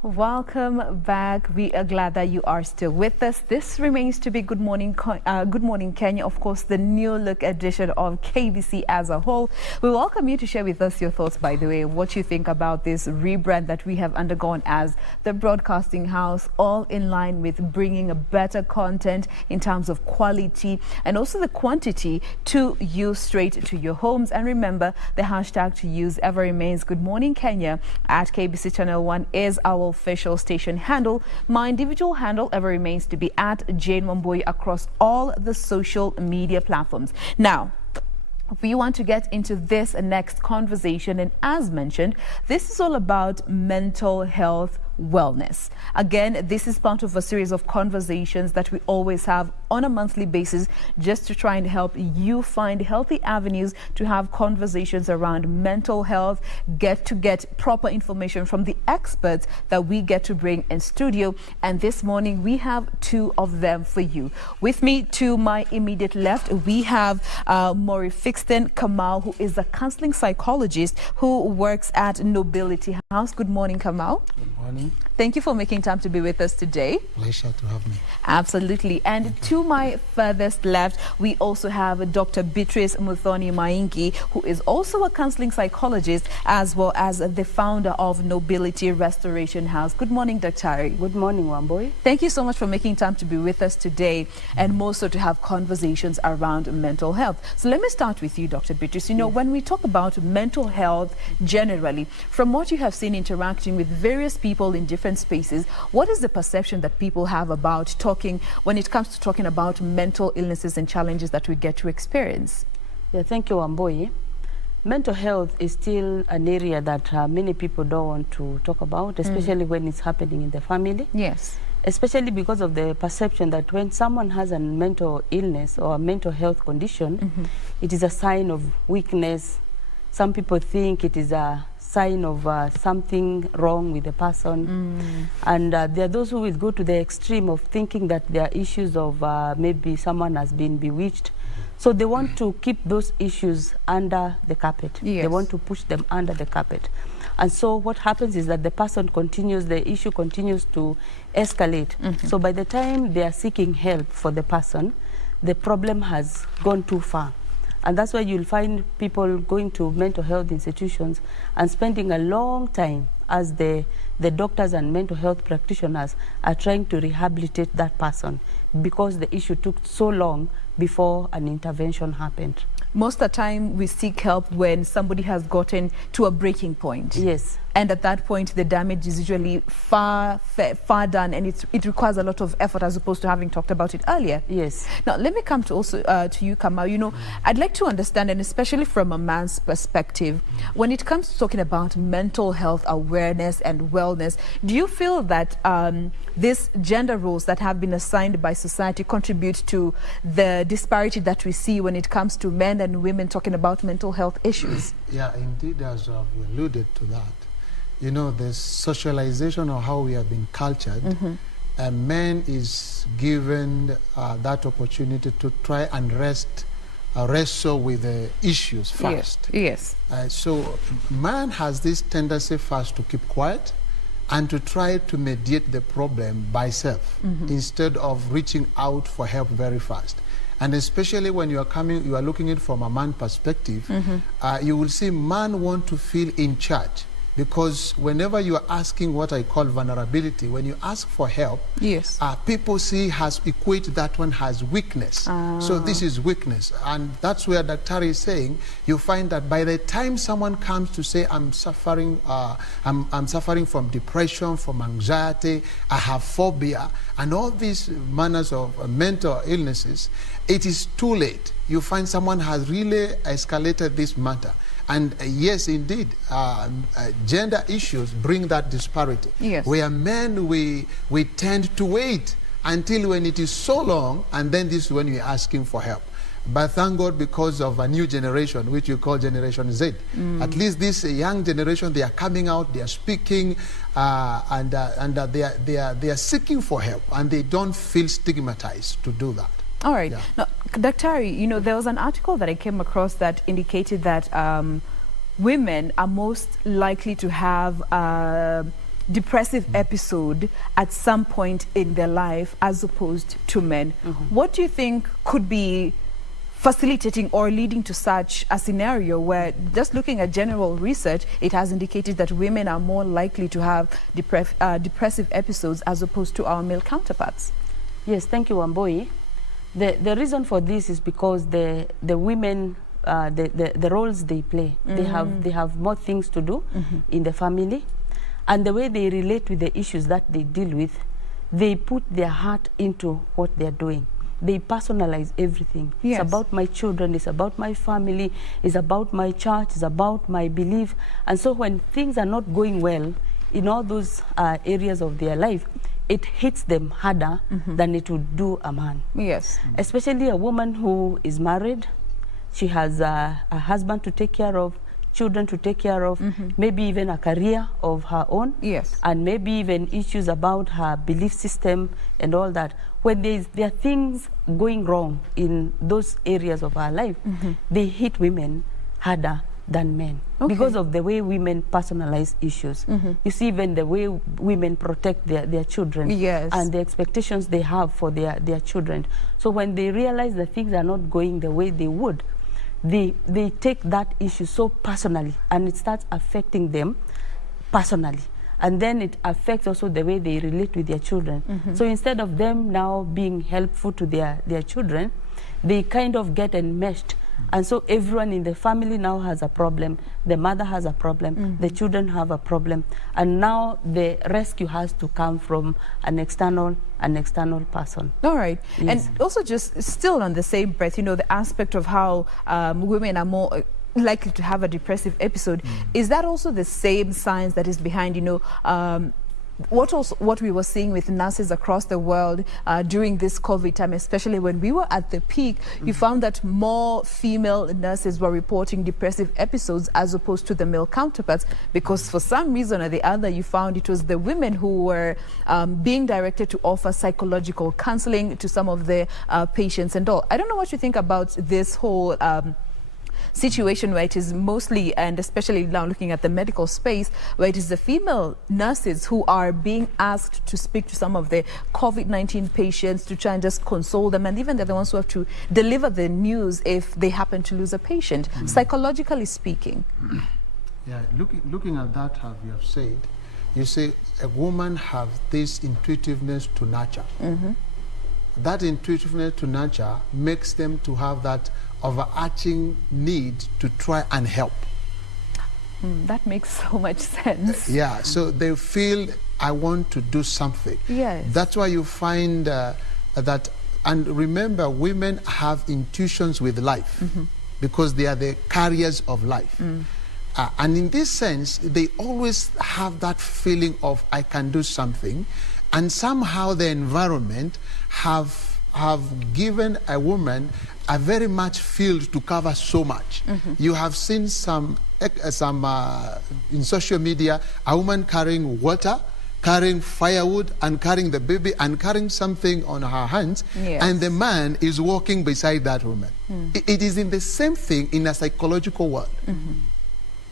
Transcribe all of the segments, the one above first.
Welcome back. We are glad that you are still with us. This remains to be Good Morning Kenya, of course, the new look edition of KBC as a whole. We welcome you to share with us your thoughts, by the way, what you think about this rebrand that we have undergone as the broadcasting house, all in line with bringing a better content in terms of quality and also the quantity to you straight to your homes. And remember, the hashtag to use ever remains Good Morning Kenya at KBC Channel 1 is our official station handle. My individual handle ever remains to be at Jain Wambui across all the social media platforms. Now, we want to get into this next conversation, and as mentioned, this is all about mental health wellness. Again, this is part of a series of conversations that we always have on a monthly basis, just to try and help you find healthy avenues to have conversations around mental health, get proper information from the experts that we get to bring in studio. And this morning we have two of them for you. With me to my immediate left, we have Morifixen Kamau, who is a counseling psychologist who works at Nobility House. Good morning, Kamau. Good morning. Thank you for making time to be with us today. Pleasure to have me. Absolutely. And to my furthest left, we also have Dr. Beatrice Muthoni Maingi, who is also a counseling psychologist as well as the founder of Nobility Restoration House. Good morning, Dr. Good morning, Wambui. Thank you so much for making time to be with us today, and more so to have conversations around mental health. So let me start with you, Dr. Beatrice. You know, when we talk about mental health generally, from what you have seen interacting with various people in different spaces, what is the perception that people have about talking when it comes to talking about mental illnesses and challenges that we get to experience? Yeah, thank you, Wambui. Mental health is still an area that many people don't want to talk about, especially when it's happening in the family. Yes. Especially because of the perception that when someone has a mental illness or a mental health condition, it is a sign of weakness. Some people think it is a sign of something wrong with the person. And there are those who will go to the extreme of thinking that there are issues of maybe someone has been bewitched. So they want to keep those issues under the carpet. Yes. They want to push them under the carpet. And so what happens is that the person continues, the issue continues to escalate. So by the time they are seeking help for the person, the problem has gone too far. And that's why you'll find people going to mental health institutions and spending a long time as the doctors and mental health practitioners are trying to rehabilitate that person because the issue took so long before an intervention happened. Most of the time we seek help when somebody has gotten to a breaking point. Yes. And at that point, the damage is usually far done, and it requires a lot of effort as opposed to having talked about it earlier. Yes. Now, let me come to also to you, Kamau. You know, I'd like to understand, and especially from a man's perspective, when it comes to talking about mental health awareness and wellness, do you feel that these gender roles that have been assigned by society contribute to the disparity that we see when it comes to men and women talking about mental health issues? Yeah, indeed, as I've alluded to that. You know, the socialization of how we have been cultured, a man is given that opportunity to try and wrestle with the issues first. Yes. So man has this tendency first to keep quiet and to try to mediate the problem by self instead of reaching out for help very fast. And especially when you are looking at it from a man perspective, you will see man want to feel in charge. Because whenever you are asking what I call vulnerability, when you ask for help, yes, people equate that one as weakness. So this is weakness. And that's where Dr. is saying, you find that by the time someone comes to say, I'm suffering from depression, from anxiety, I have phobia, and all these manners of mental illnesses, it is too late. You find someone has really escalated this matter. And yes, indeed, gender issues bring that disparity. Yes. Where men, we tend to wait until when it is so long, and then this is when we're asking for help. But thank God, because of a new generation, which you call Generation Z. At least this young generation, they are coming out, they are speaking, and they are seeking for help, and they don't feel stigmatized to do that. All right. Yeah. Now, Dr. you know, there was an article that I came across that indicated that women are most likely to have depressive episode at some point in their life as opposed to men. What do you think could be facilitating or leading to such a scenario where, just looking at general research, it has indicated that women are more likely to have depressive episodes as opposed to our male counterparts? Yes, thank you, Wambui. The reason for this is because the women, the roles they play, they have more things to do in the family, and the way they relate with the issues that they deal with, they put their heart into what they're doing. They personalize everything. Yes. It's about my children, it's about my family, it's about my church, it's about my belief. And so when things are not going well in all those areas of their life, it hits them harder than it would do a man. Yes. Especially a woman who is married, she has a husband to take care of, children to take care of, maybe even a career of her own, Yes. and maybe even issues about her belief system and all that. When there are things going wrong in those areas of our life, they hit women harder than men because of the way women personalize issues. You see, even the way women protect their children, Yes. and the expectations they have for their children. So when they realize that things are not going the way they would, they take that issue so personally, and it starts affecting them personally. And then it affects also the way they relate with their children. So instead of them now being helpful to their children, they kind of get enmeshed. And so everyone in the family now has a problem. The mother has a problem. The children have a problem. And now the rescue has to come from an external person. All right. Yes. And also, just still on the same breath, you know, the aspect of how women are more likely to have a depressive episode, is that also the same science that is behind, you know, what we were seeing with nurses across the world during this COVID time, especially when we were at the peak? You found that more female nurses were reporting depressive episodes as opposed to the male counterparts, because for some reason or the other, you found it was the women who were being directed to offer psychological counseling to some of the patients and all. I don't know what you think about this whole situation where it is mostly, and especially now looking at the medical space, where it is the female nurses who are being asked to speak to some of the COVID-19 patients to try and just console them, and even they're the ones who have to deliver the news if they happen to lose a patient, psychologically speaking. Yeah, looking at that, as you have said, you say a woman have this intuitiveness to nurture. That intuitiveness to nurture makes them to have that overarching need to try and help. That makes so much sense. Yeah, so they feel, I want to do something. Yes. That's why you find that, and remember, women have intuitions with life because they are the carriers of life. And in this sense, they always have that feeling of, I can do something, and somehow the environment have given a woman a very much field to cover so much. You have seen some in social media, a woman carrying water, carrying firewood, and carrying the baby, and carrying something on her hands, Yes. and the man is walking beside that woman. It is in the same thing in a psychological world.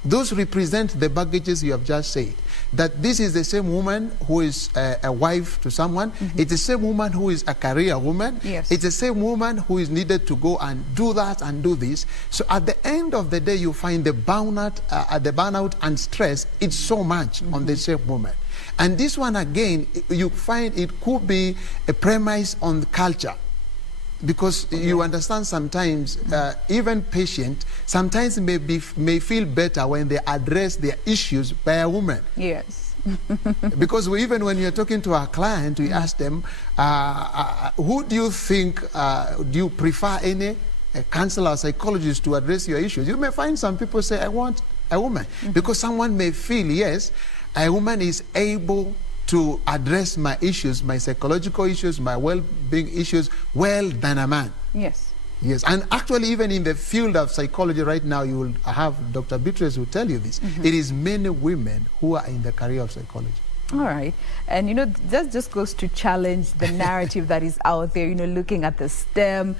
Those represent the baggages you have just said. That this is the same woman who is a wife to someone. It's the same woman who is a career woman. Yes. It's the same woman who is needed to go and do that and do this. So at the end of the day, you find the burnout and stress, it's so much on the same woman. And this one again, you find it could be a premise on culture. Because you understand sometimes, even patients sometimes may feel better when they address their issues by a woman. Yes. Because even when you're talking to our client, we ask them, who do you think, do you prefer any counselor or psychologist to address your issues? You may find some people say, I want a woman. Because someone may feel, yes, a woman is able to address my issues, my psychological issues, my well-being issues, well than a man. Yes. Yes, and actually even in the field of psychology right now, you will have Dr. Beatrice who will tell you this. It is many women who are in the career of psychology. All right. And, you know, that just goes to challenge the narrative that is out there, you know, looking at the STEM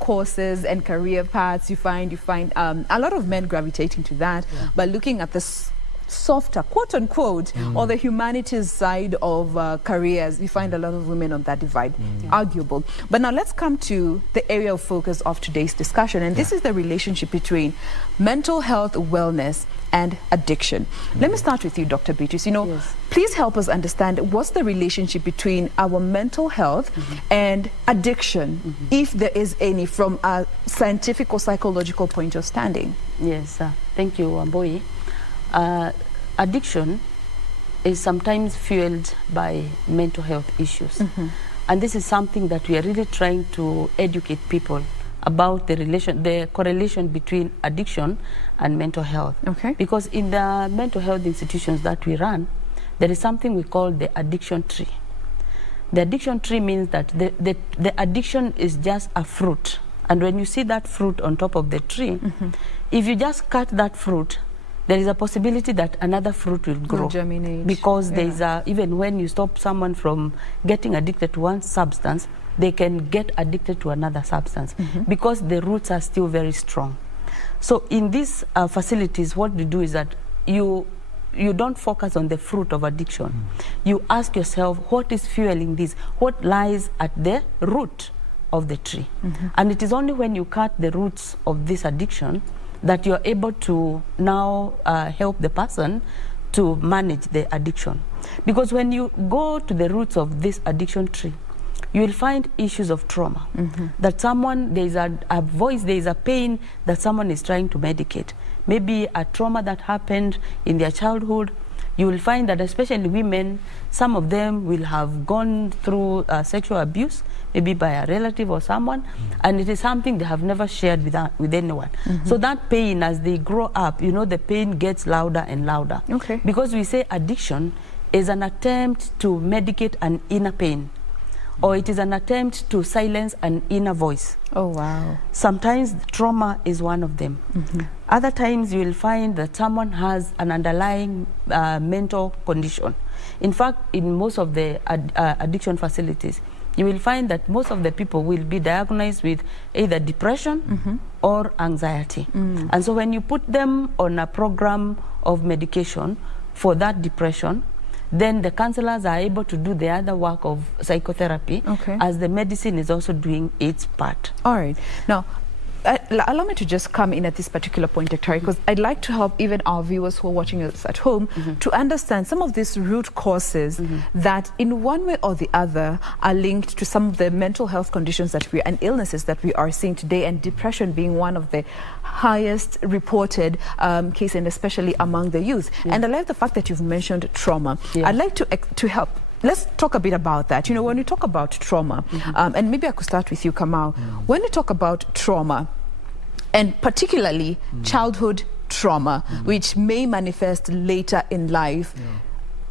courses and career paths. You find a lot of men gravitating to that. But looking at the softer, quote unquote, or the humanities side of careers, you find a lot of women on that divide. Arguable. But now let's come to the area of focus of today's discussion, and this is the relationship between mental health, wellness, and addiction. Let me start with you, Dr. Beatrice. You know, please help us understand what's the relationship between our mental health and addiction, if there is any, from a scientific or psychological point of standing. Yes, thank you, Wambui. Addiction is sometimes fueled by mental health issues. And this is something that we are really trying to educate people about the correlation between addiction and mental health. Because in the mental health institutions that we run, there is something we call the addiction tree. The addiction tree means that the addiction is just a fruit. And when you see that fruit on top of the tree, if you just cut that fruit, there is a possibility that another fruit will grow. Germinate. Because there is even when you stop someone from getting addicted to one substance, they can get addicted to another substance because the roots are still very strong. So in these facilities, what we do is that you don't focus on the fruit of addiction. You ask yourself, what is fueling this? What lies at the root of the tree? And it is only when you cut the roots of this addiction that you're able to now help the person to manage the addiction. Because when you go to the roots of this addiction tree, you will find issues of trauma. That someone, there is a voice, there is a pain that someone is trying to medicate. Maybe a trauma that happened in their childhood. You will find that especially women, some of them will have gone through sexual abuse, maybe by a relative or someone, and it is something they have never shared with anyone. So that pain, as they grow up, you know, the pain gets louder and louder. Because we say addiction is an attempt to medicate an inner pain, or it is an attempt to silence an inner voice. Oh, wow. Sometimes trauma is one of them. Other times you will find that someone has an underlying mental condition. In fact, in most of the addiction facilities, you will find that most of the people will be diagnosed with either depression or anxiety. And so when you put them on a program of medication for that depression, then the counselors are able to do the other work of psychotherapy as the medicine is also doing its part. All right. Now, allow me to just come in at this particular point, Dr. because I'd like to help even our viewers who are watching us at home to understand some of these root causes that in one way or the other are linked to some of the mental health conditions that and illnesses that we are seeing today, and depression being one of the highest reported case, and especially among the youth. And I like the fact that you've mentioned trauma. I'd like to help. Let's talk a bit about that. You know, when we talk about trauma, and maybe I could start with you, Kamau. When we talk about trauma, and particularly childhood trauma, which may manifest later in life,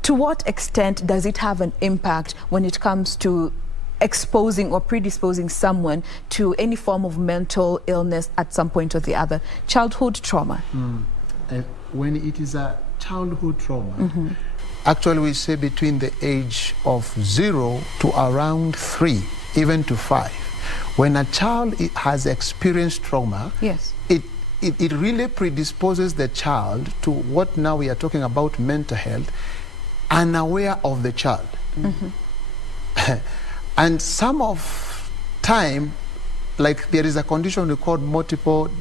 to what extent does it have an impact when it comes to exposing or predisposing someone to any form of mental illness at some point or the other? Childhood trauma. When it is a childhood trauma, actually we say between the age of 0 to around 3, even to 5. When a child has experienced trauma, it really predisposes the child to what now we are talking about mental health, unaware of the child. And some of time, like there is a condition we call multiple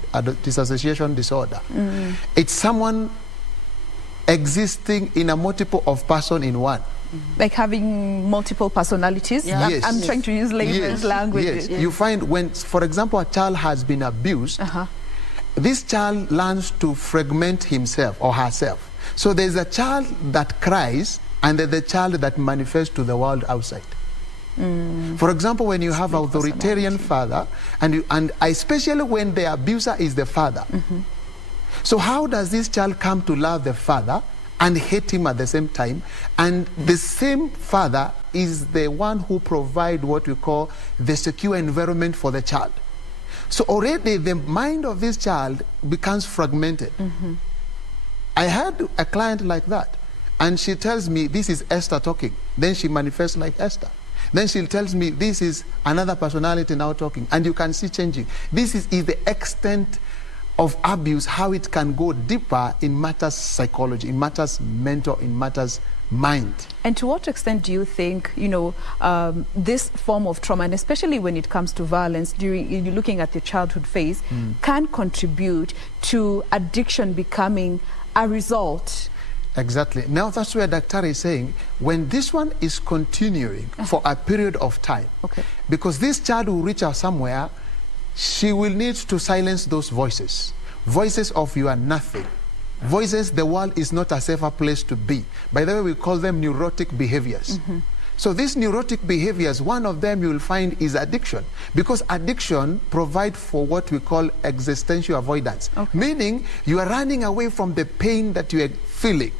dissociation disorder. It's someone existing in a multiple of person in one. Like having multiple personalities? Yes. I'm trying to use layman's language. You find when, for example, a child has been abused, this child learns to fragment himself or herself. So there's a child that cries, and there's the child that manifests to the world outside. For example, when you have an authoritarian father, and especially when the abuser is the father. So how does this child come to love the father and hate him at the same time? And the same father is the one who provides what we call the secure environment for the child. So already the mind of this child becomes fragmented. I had a client like that, and she tells me, this is Esther talking. Then she manifests like Esther. Then she tells me, this is another personality now talking, and you can see changing. This is the extent of abuse, how it can go deeper in matters psychology, in matters mental, in matters mind. And to what extent do you think, you know, this form of trauma, and especially when it comes to violence, during you're looking at your childhood phase, can contribute to addiction becoming a result? Exactly. Now that's where Daktari is saying, when this one is continuing for a period of time, because this child will reach out somewhere, she will need to silence those voices. Voices of you are nothing. Voices, the world is not a safer place to be. By the way, we call them neurotic behaviors. So these neurotic behaviors, one of them you will find is addiction. Because addiction provides for what we call existential avoidance. Meaning you are running away from the pain that you are feeling.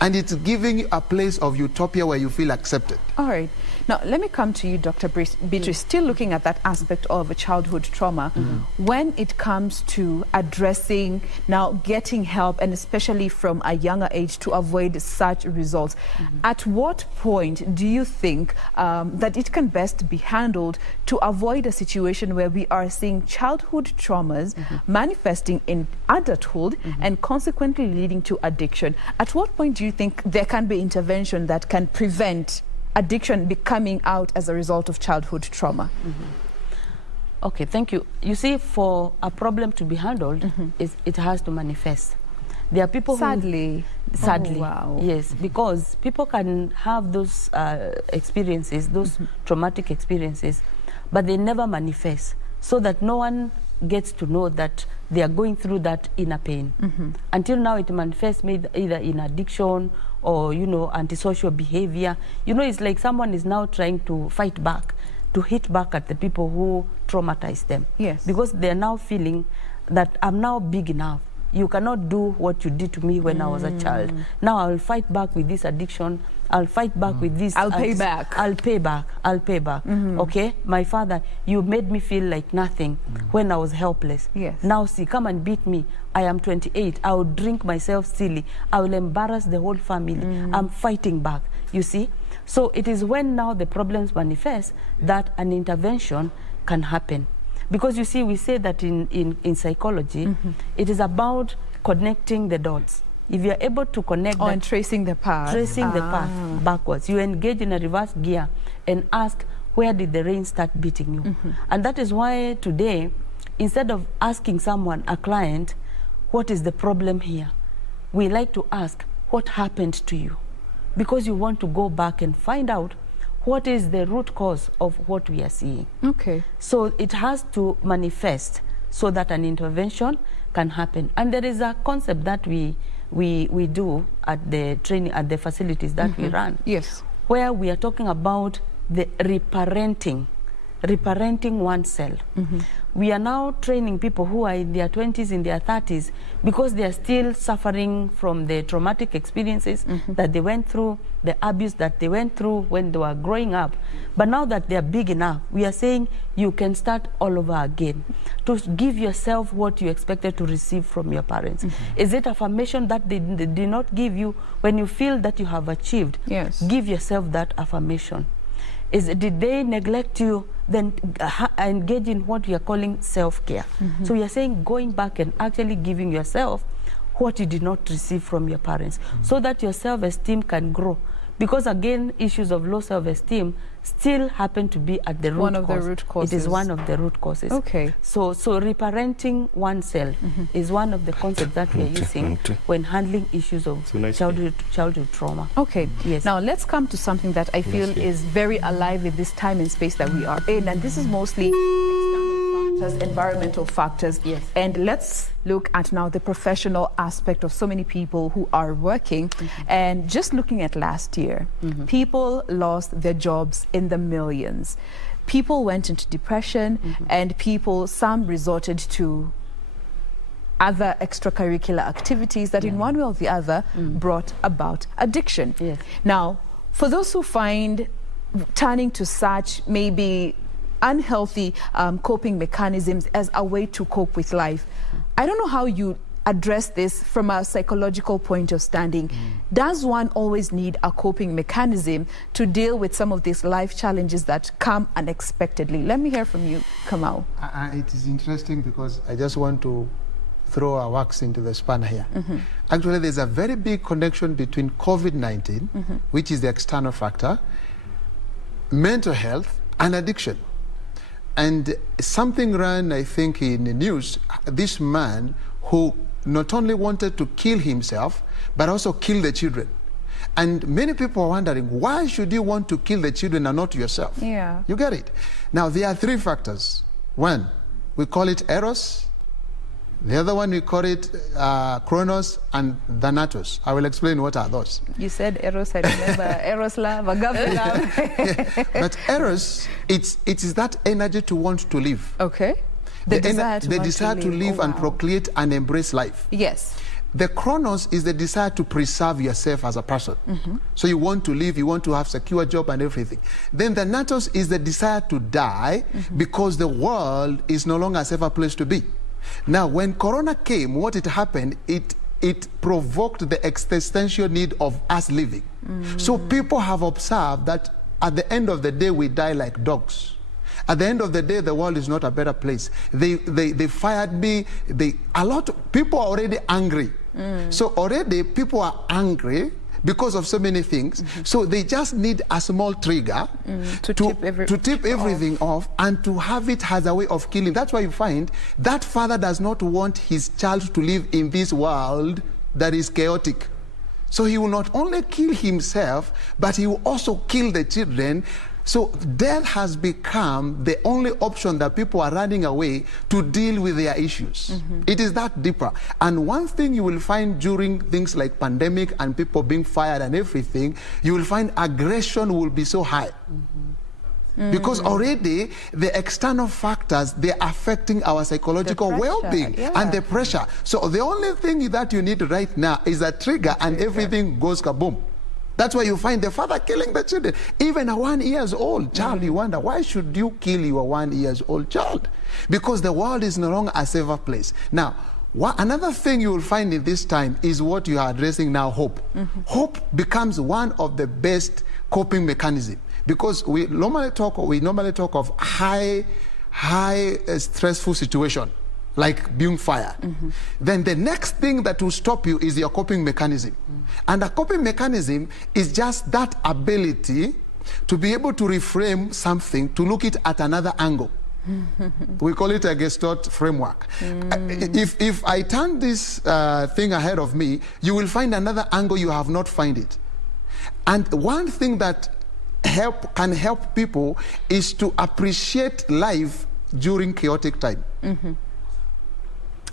And it's giving you a place of utopia where you feel accepted. All right. Now, let me come to you, Dr. Beatrice, still looking at that aspect of a childhood trauma. When it comes to addressing, now getting help, and especially from a younger age to avoid such results, at what point do you think that it can best be handled to avoid a situation where we are seeing childhood traumas manifesting in adulthood and consequently leading to addiction? At what point do you think there can be intervention that can prevent addiction becoming out as a result of childhood trauma? Okay, thank you. You see, for a problem to be handled, it has to manifest. There are people Sadly. Sadly, oh, wow. Yes, because people can have those experiences, those traumatic experiences, but they never manifest, so that no one gets to know that they are going through that inner pain. Until now, it manifests either in addiction or, you know, antisocial behavior. You know, it's like someone is now trying to fight back, to hit back at the people who traumatized them. Yes. Because they're now feeling that I'm now big enough. You cannot do what you did to me when I was a child. Now I'll fight back with this addiction. I'll fight back with this. I'll pay back. I'll pay back. I'll pay back. Okay? My father, you made me feel like nothing when I was helpless. Yes. Now see, come and beat me. I am 28. I will drink myself silly. I will embarrass the whole family. I'm fighting back. You see? So it is when now the problems manifest that an intervention can happen. Because you see, we say that in psychology, it is about connecting the dots. If you're able to connect and tracing the path. Tracing the path backwards. You engage in a reverse gear and ask, where did the rain start beating you? And that is why today, instead of asking someone, a client, what is the problem here? We like to ask, what happened to you? Because you want to go back and find out what is the root cause of what we are seeing. Okay. So it has to manifest so that an intervention can happen. And there is a concept that we do at the training, at the facilities that we run. Yes. Where we are talking about the reparenting oneself. We are now training people who are in their 20s, in their 30s, because they are still suffering from the traumatic experiences that they went through, the abuse that they went through when they were growing up. But now that they are big enough, we are saying you can start all over again, to give yourself what you expected to receive from your parents. Is it affirmation that they did not give you when you feel that you have achieved? Yes. Give yourself that affirmation. Did they neglect you? Then engage in what we are calling self-care. So we are saying going back and actually giving yourself what you did not receive from your parents, so that your self-esteem can grow. Because again, issues of low self-esteem still happen to be at the root one of the root causes. It is one of the root causes. Okay. So reparenting oneself is one of the concepts that we are using when handling issues of childhood trauma. Okay. Yes. Now let's come to something that I feel is very alive in this time and space that we are in, and this is mostly external factors, environmental factors. Yes. And let's look at now the professional aspect of so many people who are working. And just looking at last year, people lost their jobs in the millions. People went into depression, and some resorted to other extracurricular activities that in one way or the other brought about addiction. Yes. Now, for those who find turning to such maybe unhealthy coping mechanisms as a way to cope with life, I don't know how you address this from a psychological point of standing. Does one always need a coping mechanism to deal with some of these life challenges that come unexpectedly? Let me hear from you, Kamau. It is interesting because I just want to throw a wax into the spanner here. Actually, there's a very big connection between COVID-19, which is the external factor, mental health, and addiction. And something ran, I think, in the news, this man who not only wanted to kill himself, but also kill the children. And many people are wondering, why should you want to kill the children and not yourself? Yeah. You get it? Now, there are three factors. One, we call it eros. The other one, we call it chronos and thanatos. I will explain what are those. You said eros, I remember eros love, agape love. But eros, it is that energy to want to live. Okay. The desire to live and procreate and embrace life. Yes. The chronos is the desire to preserve yourself as a person. So you want to live, you want to have secure job and everything. Then the thanatos is the desire to die because the world is no longer a safer place to be. Now, when Corona came, what it happened, it provoked the existential need of us living. So people have observed that at the end of the day, we die like dogs. At the end of the day, the world is not a better place. They fired me. A lot of people are already angry. So already people are angry because of so many things. So they just need a small trigger to tip everything off and to have it as a way of killing. That's why you find that father does not want his child to live in this world that is chaotic. So he will not only kill himself, but he will also kill the children. So death has become the only option that people are running away to deal with their issues. It is that deeper. And one thing you will find during things like pandemic and people being fired and everything, you will find aggression will be so high. Because already the external factors, they're affecting our psychological well-being and the pressure. So the only thing that you need right now is a trigger and everything goes kaboom. That's why you find the father killing the children. Even a 1 year old child, you wonder, why should you kill your 1 year old child? Because the world is no longer a safer place. Now, another thing you will find in this time is what you are addressing now, hope. Hope becomes one of the best coping mechanisms. Because we normally talk of high stressful situation, like being fired. Then the next thing that will stop you is your coping mechanism. And a coping mechanism is just that ability to be able to reframe something, to look it at another angle. We call it a Gestalt framework. If I turn this thing ahead of me, you will find another angle you have not found it. And one thing that can help people is to appreciate life during chaotic time.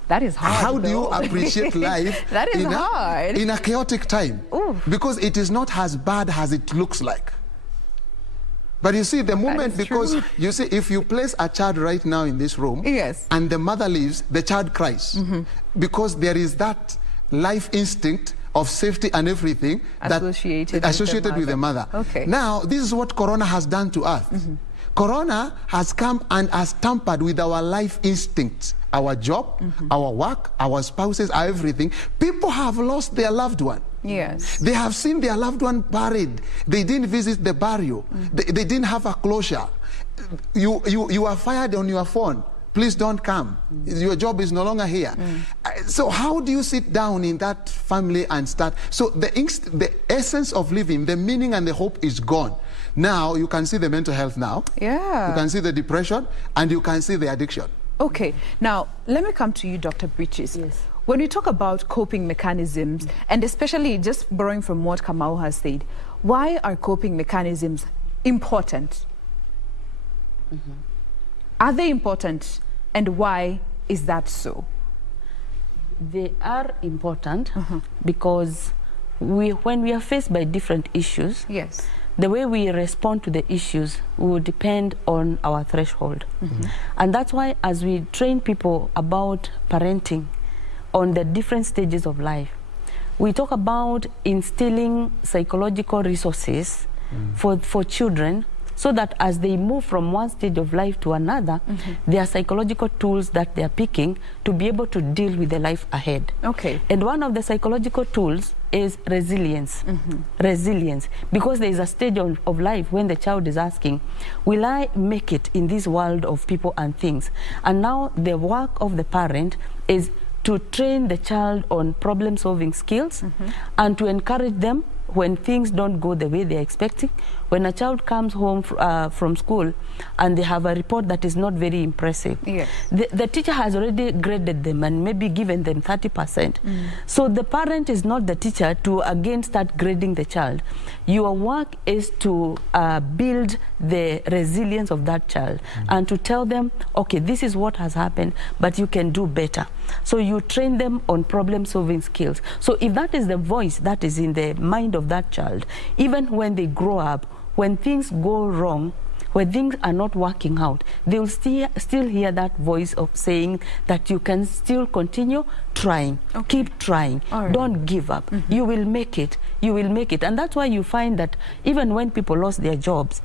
That is hard. How do you appreciate life that is hard. In a chaotic time? Because it is not as bad as it looks like. But you see, the moment, because you see, if you place a child right now in this room, and the mother leaves, the child cries. Because there is that life instinct of safety and everything associated with the mother. Okay. Now, this is what Corona has done to us. Corona has come and has tampered with our life instincts, our job, our work, our spouses, our everything. People have lost their loved one. Yes. They have seen their loved one buried. They didn't visit the burial. They didn't have a closure. You are fired on your phone. Please don't come. Your job is no longer here. So how do you sit down in that family and start? So the essence of living, the meaning and the hope is gone. Now you can see the mental health now. Yeah. You can see the depression and you can see the addiction. Okay. Now, let me come to you, Dr. Beatrice. Yes. When we talk about coping mechanisms, and especially just borrowing from what Kamau has said, why are coping mechanisms important? Are they important, and why is that so? They are important because when we are faced by different issues, the way we respond to the issues will depend on our threshold. And that's why as we train people about parenting on the different stages of life, we talk about instilling psychological resources for children, so that as they move from one stage of life to another, there are psychological tools that they are picking to be able to deal with the life ahead. Okay. And one of the psychological tools is resilience. Resilience. Because there is a stage of life when the child is asking, will I make it in this world of people and things? And now the work of the parent is to train the child on problem-solving skills and to encourage them when things don't go the way they're expecting. When a child comes home from school and they have a report that is not very impressive, the teacher has already graded them and maybe given them 30%. So the parent is not the teacher to again start grading the child. Your work is to build the resilience of that child and to tell them, okay, this is what has happened, but you can do better. So you train them on problem-solving skills. So if that is the voice that is in the mind of that child, even when they grow up, when things go wrong, when things are not working out, they will still hear that voice of saying that you can still continue trying, keep trying, don't give up, you will make it, you will make it. And that's why you find that even when people lost their jobs,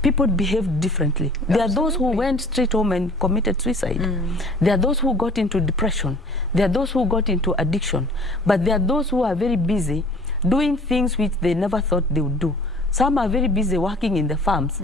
people behave differently. There are those who went straight home and committed suicide. There are those who got into depression. There are those who got into addiction. But there are those who are very busy doing things which they never thought they would do. Some are very busy working in the farms,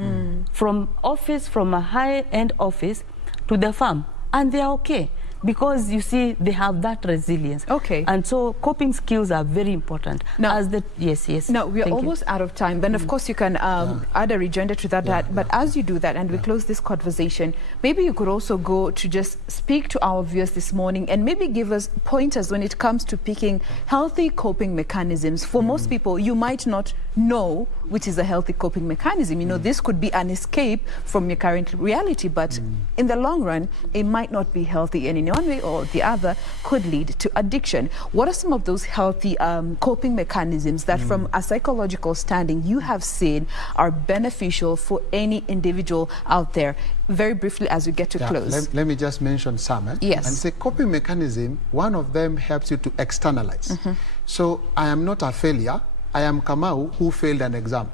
from a high-end office to the farm, and they are okay. Because you see, they have that resilience. And so coping skills are very important. Now, yes. Now, we are almost out of time. Then, of course, you can add a rejoinder to that. But as you do that, and we close this conversation, maybe you could also go to just speak to our viewers this morning and maybe give us pointers when it comes to picking healthy coping mechanisms. For most people, you might not know which is a healthy coping mechanism. You know, this could be an escape from your current reality, but in the long run, it might not be healthy, and in one way or the other could lead to addiction. What are some of those healthy coping mechanisms that from a psychological standing you have seen are beneficial for any individual out there? Very briefly as we get to close. Let me just mention some. Yes. And say coping mechanism, one of them helps you to externalize. So I am not a failure. I am Kamau who failed an exam.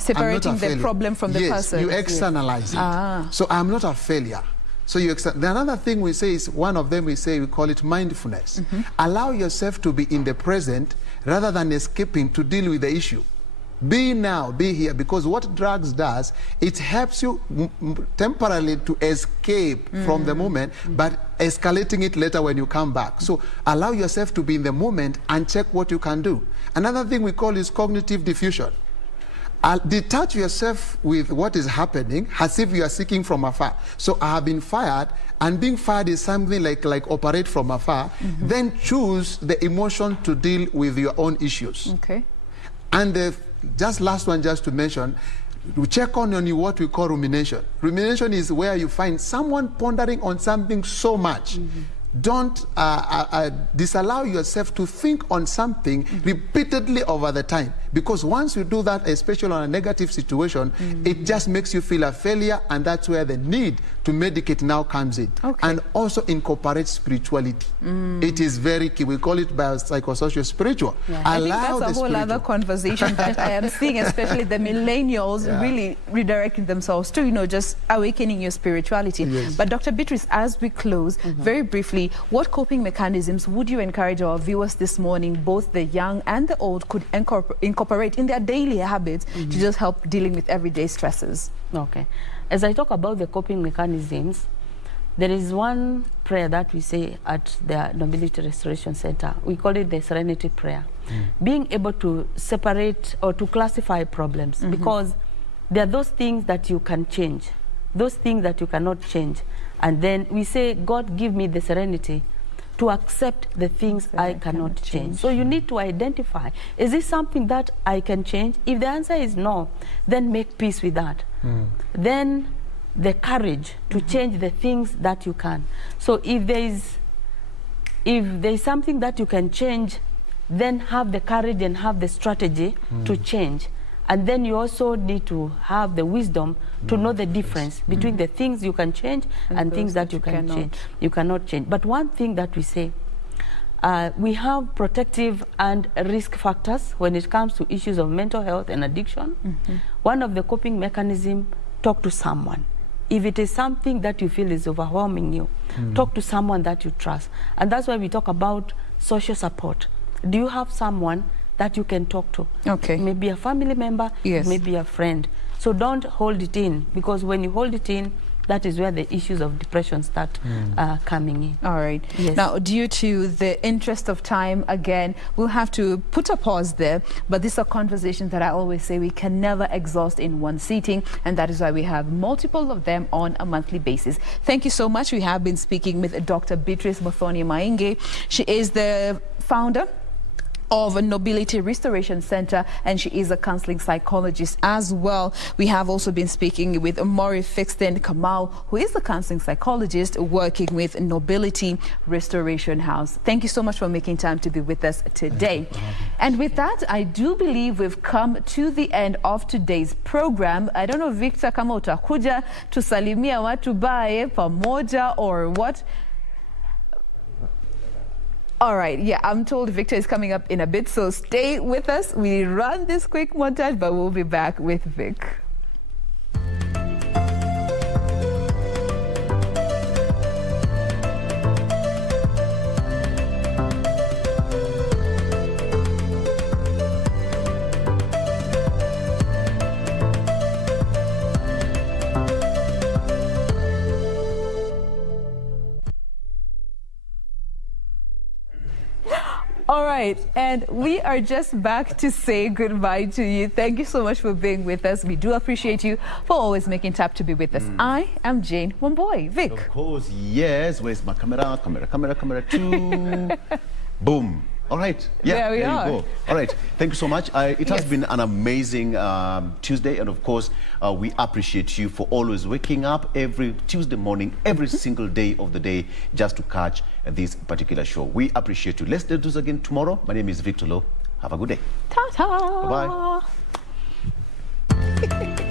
Separating the problem from the person. You externalize it. So I'm not a failure. So another thing we say is, one of them we call it mindfulness. Allow yourself to be in the present rather than escaping to deal with the issue. Be now, be here, because what drugs does, it helps you temporarily to escape from the moment, but escalating it later when you come back. So allow yourself to be in the moment and check what you can do. Another thing we call is cognitive diffusion. Detach yourself with what is happening as if you are seeking from afar. So I have been fired, and being fired is something like operate from afar. Then choose the emotion to deal with your own issues. And just last one, just to mention, we check on what we call rumination. Rumination is where you find someone pondering on something so much. Don't disallow yourself to think on something repeatedly over the time, because once you do that, especially on a negative situation, it just makes you feel a failure, and that's where the need to medicate now comes in. And also incorporate spirituality. It is very key. We call it biopsychosocial spiritual. I think that's a whole other conversation that I am seeing, especially the millennials really redirecting themselves to, you know, just awakening your spirituality. But Dr. Beatrice, as we close, very briefly, what coping mechanisms would you encourage our viewers this morning, both the young and the old, could incorporate in their daily habits to just help dealing with everyday stresses? As I talk about the coping mechanisms, there is one prayer that we say at the Nobility Restoration Center. We call it the Serenity Prayer. Being able to separate or to classify problems, because there are those things that you can change, those things that you cannot change. And then we say, God, give me the serenity to accept the things I cannot change. So you need to identify, is this something that I can change? If the answer is no, then make peace with that. Then the courage to change the things that you can. So if there is something that you can change, then have the courage and have the strategy to change. And then you also need to have the wisdom to know the difference between the things you can change and things that you can change. You cannot change. But one thing that we say, we have protective and risk factors when it comes to issues of mental health and addiction. One of the coping mechanisms, talk to someone. If it is something that you feel is overwhelming you, talk to someone that you trust. And that's why we talk about social support. Do you have someone that you can talk to? Maybe a family member, maybe a friend. So don't hold it in, because when you hold it in, that is where the issues of depression start coming in. All right. Yes. Now, due to the interest of time, again, we'll have to put a pause there. But this is a conversation that I always say we can never exhaust in one sitting, and that is why we have multiple of them on a monthly basis. Thank you so much. We have been speaking with Dr. Beatrice Muthoni Maingi. She is the founder of a Nobility Restoration Center, and she is a counseling psychologist as well. We have also been speaking with Morifixen Kamau, who is a counseling psychologist working with Nobility Restoration House. Thank you so much for making time to be with us today. And with that, I do believe we've come to the end of today's program. I don't know, Victor, kama utakuja tusalimia watu bae pamoja or what? All right, yeah, I'm told Victor is coming up in a bit, so stay with us. We run this quick montage, but we'll be back with Vic. All right, and we are just back to say goodbye to you. Thank you so much for being with us. We do appreciate you for always making time to be with us. I am Jain. Wambui. Vic. Of course, yes. Where's my camera? Camera two. Boom. All right. Yeah, there we are. You go. All right. Thank you so much. It has been an amazing Tuesday. And of course, we appreciate you for always waking up every Tuesday morning, every single day of the day, just to catch this particular show. We appreciate you. Let's do this again tomorrow. My name is Victor Lo. Have a good day. Ta-ta. Bye-bye.